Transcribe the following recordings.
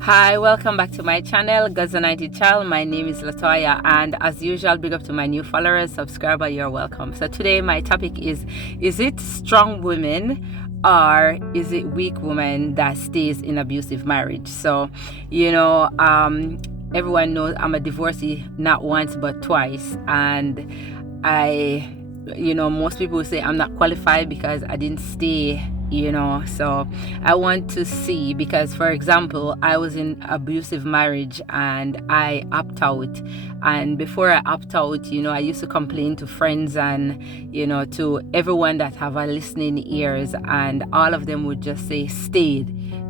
Hi, welcome back to my channel, God's Anointed Child. My name is Latoya, and as usual, big up to my new followers, subscriber, you're welcome. So today my topic is it strong women or is it weak women that stays in abusive marriage? So, everyone knows I'm a divorcee, not once but twice, and most people say I'm not qualified because I didn't stay, so I want to see, because for example, I was in abusive marriage and I opt out, and before I opt out, I used to complain to friends and to everyone that have a listening ears, and all of them would just say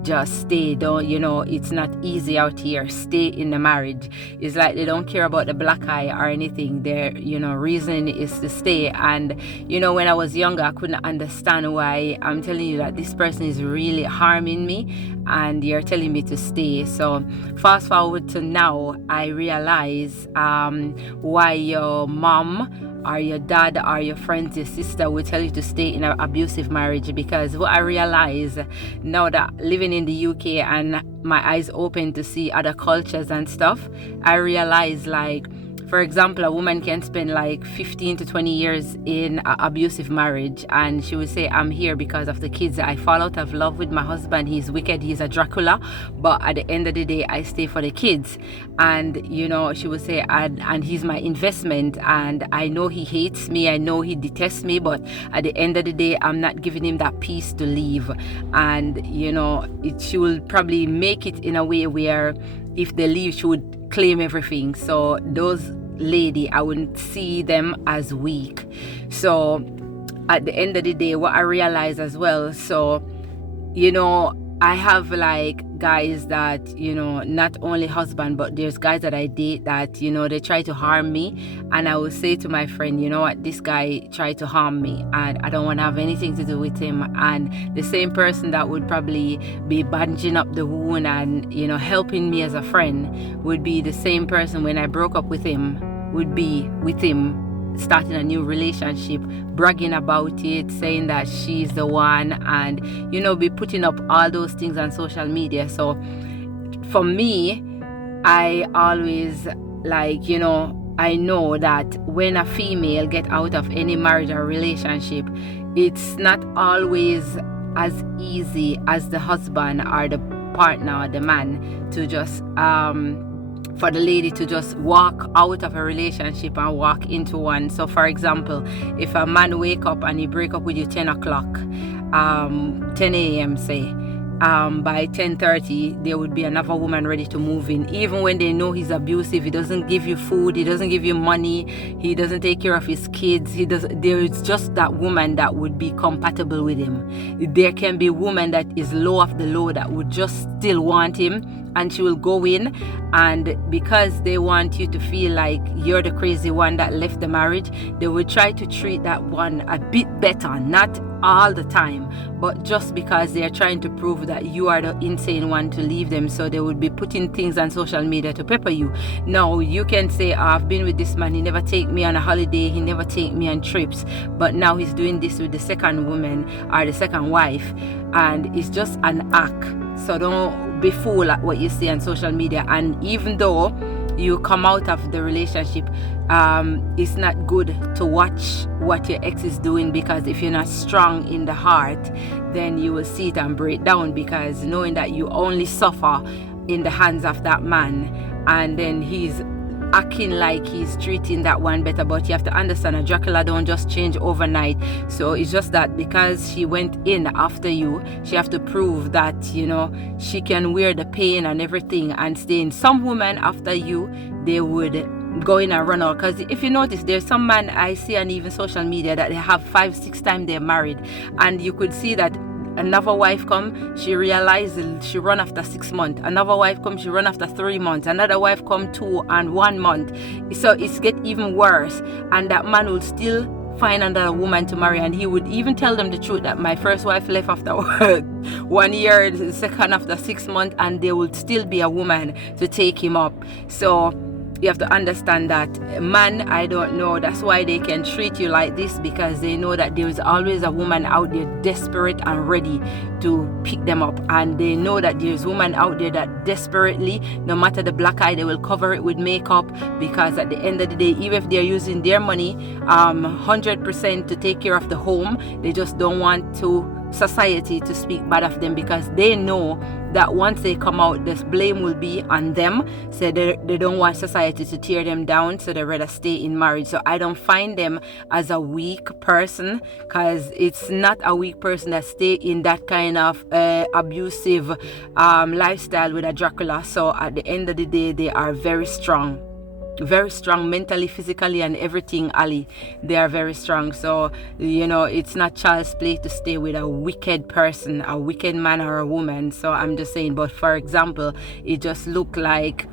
just stay, don't, it's not easy out here, stay in the marriage. It's like they don't care about the black eye or anything. Their reason is to stay. And when I was younger, I couldn't understand why I'm telling you that this person is really harming me and you're telling me to stay. So fast forward to now, I realize why your mom or your dad or your friends, your sister will tell you to stay in an abusive marriage. Because what I realize now that living in the UK and my eyes open to see other cultures and stuff, I realize, like, for example, a woman can spend like 15 to 20 years in an abusive marriage, and she would say, I'm here because of the kids. I fall out of love with my husband. He's wicked. He's a Dracula. But at the end of the day, I stay for the kids. And, she would say, and he's my investment. And I know he hates me. I know he detests me. But at the end of the day, I'm not giving him that peace to leave. And, she will probably make it in a way where if they leave, she would claim everything. So those lady, I wouldn't see them as weak. So at the end of the day, what I realize as well, so I have like guys that not only husband, but there's guys that I date that they try to harm me, and I will say to my friend, you know what, this guy tried to harm me and I don't want to have anything to do with him. And the same person that would probably be bandaging up the wound and helping me as a friend would be the same person when I broke up with him, would be with him starting a new relationship, bragging about it, saying that she's the one, and be putting up all those things on social media. So for me, I always I know that when a female get out of any marriage or relationship, it's not always as easy as the husband or the partner or the man to just for the lady to just walk out of a relationship and walk into one. So for example, if a man wake up and he break up with you 10 o'clock, 10 a.m. say, by 10:30 there would be another woman ready to move in, even when they know he's abusive. He doesn't give you food, he doesn't give you money, he doesn't take care of his kids. There is just that woman that would be compatible with him. There can be woman that is low of the low that would just still want him, and she will go in, and because they want you to feel like you're the crazy one that left the marriage, they will try to treat that one a bit better, not all the time, but just because they are trying to prove that you are the insane one to leave them. So they would be putting things on social media to pepper you. Now you can say, oh, I've been with this man, he never take me on a holiday, he never take me on trips, but now he's doing this with the second woman or the second wife, and it's just an act. So don't be fooled at what you see on social media. And even though you come out of the relationship, it's not good to watch what your ex is doing, because if you're not strong in the heart, then you will see it and break down, because knowing that you only suffer in the hands of that man, and then he's acting like he's treating that one better. But you have to understand, a Dracula don't just change overnight. So it's just that because she went in after you, she have to prove that she can wear the pain and everything and stay in. Some women after you, they would go in and run out. Because if you notice, there's some man I see on even social media that they have 5-6 times they're married, and you could see that another wife come, she realizes she run after 6 months. Another wife come, she run after 3 months. Another wife come 2 and 1 month. So it's get even worse, and that man will still find another woman to marry, and he would even tell them the truth that my first wife left after 1 year, the second after 6 months, and there would still be a woman to take him up. So you have to understand that man, I don't know, that's why they can treat you like this, because they know that there is always a woman out there desperate and ready to pick them up. And they know that there's women out there that desperately, no matter the black eye, they will cover it with makeup, because at the end of the day, even if they're using their money 100% to take care of the home, they just don't want to society to speak bad of them, because they know that once they come out, this blame will be on them. So they don't want society to tear them down, so they rather stay in marriage. So I don't find them as a weak person, because it's not a weak person that stay in that kind of abusive lifestyle with a Dracula. So at the end of the day, they are very strong mentally, physically, and everything. Ali, they are very strong. So it's not child's play to stay with a wicked person, a wicked man or a woman. So I'm just saying, but for example, it just look like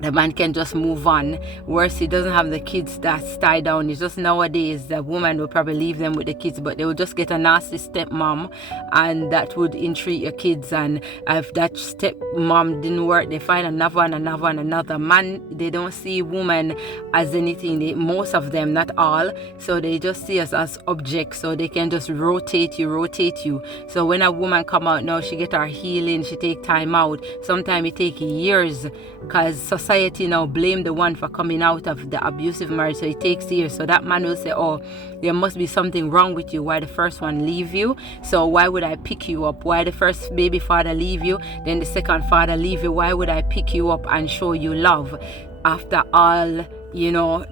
the man can just move on. Worse, he doesn't have the kids that's tied down. It's just nowadays the woman will probably leave them with the kids, but they will just get a nasty stepmom, and that would entreat your kids. And if that stepmom didn't work, they find another man. They don't see woman as anything. Most of them, not all. So they just see us as objects. So they can just rotate you. So when a woman come out now, she get her healing, she take time out. Sometimes it take years, because society now blame the one for coming out of the abusive marriage. So it takes years. So that man will say, oh, there must be something wrong with you. Why the first one leave you? So why would I pick you up? Why the first baby father leave you? Then the second father leave you? Why would I pick you up and show you love? After all,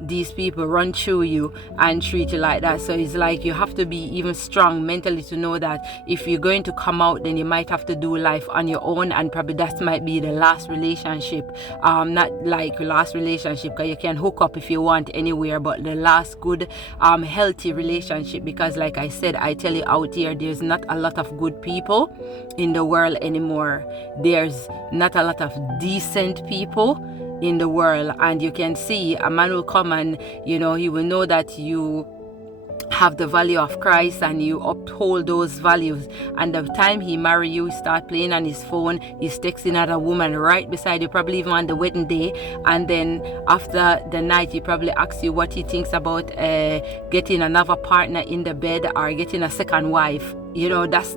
these people run through you and treat you like that. So it's like you have to be even strong mentally to know that if you're going to come out, then you might have to do life on your own, and probably that might be the last relationship. Not like last relationship, because you can hook up if you want anywhere, but the last good healthy relationship. Because like I said, I tell you out here, there's not a lot of good people in the world anymore. There's not a lot of decent people in the world, and you can see a man will come and he will know that you have the value of Christ and you uphold those values, and the time he marry you, start playing on his phone, he's texting another woman right beside you, probably even on the wedding day, and then after the night he probably asks you what he thinks about getting another partner in the bed or getting a second wife. That's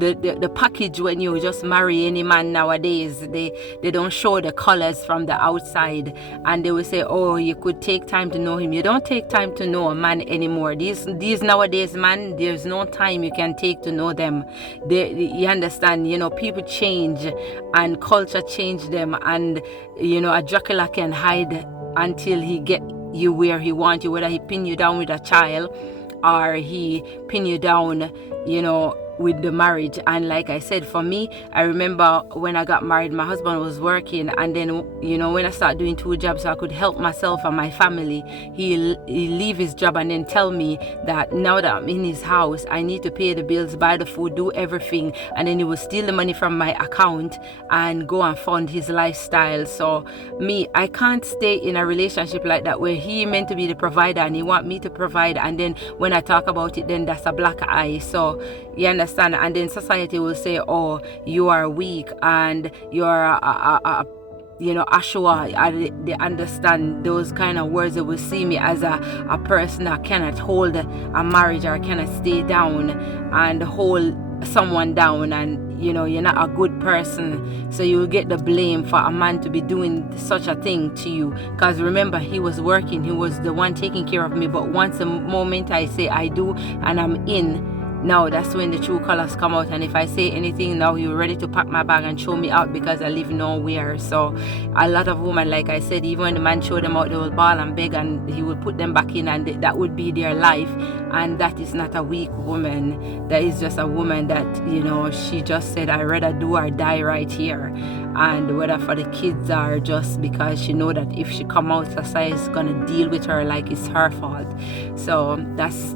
the package when you just marry any man nowadays. They don't show the colors from the outside, and they will say, oh, you could take time to know him. You don't take time to know a man anymore. These nowadays man, there's no time you can take to know them. You understand, people change and culture change them, and a Dracula can hide until he get you where he wants you, whether he pin you down with a child or he pin you down with the marriage. And like I said, for me, I remember when I got married, my husband was working, and then when I started doing 2 jobs so I could help myself and my family, he leave his job and then tell me that now that I'm in his house, I need to pay the bills, buy the food, do everything, and then he would steal the money from my account and go and fund his lifestyle. So me, I can't stay in a relationship like that where he meant to be the provider and he want me to provide, and then when I talk about it, then that's a black eye. So you understand? And then society will say, oh, you are weak and you're Ashua. They understand those kind of words. They will see me as a person that cannot hold a marriage or cannot stay down and hold someone down, and you're not a good person. So you will get the blame for a man to be doing such a thing to you, because remember, he was working, he was the one taking care of me. But once the moment I say I do and I'm in, now that's when the true colors come out. And if I say anything now, you're ready to pack my bag and throw me out because I live nowhere. So a lot of women, like I said, even when the man showed them out, they will bawl and beg, and he will put them back in, and that would be their life. And that is not a weak woman. That is just a woman that she just said, I'd rather do or die right here. And whether for the kids or just because she know that if she come out, society is gonna deal with her like it's her fault. So that's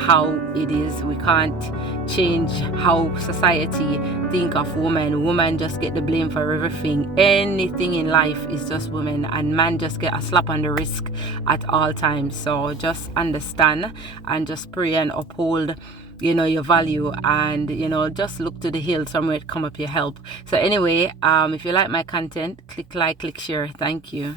how it is. We can't change how society think of women. Women just get the blame for everything. Anything in life is just women, and man just get a slap on the wrist at all times. So just understand and just pray and uphold your value, and just look to the hill somewhere to come up your help. So anyway, if you like my content, click like, click share. Thank you.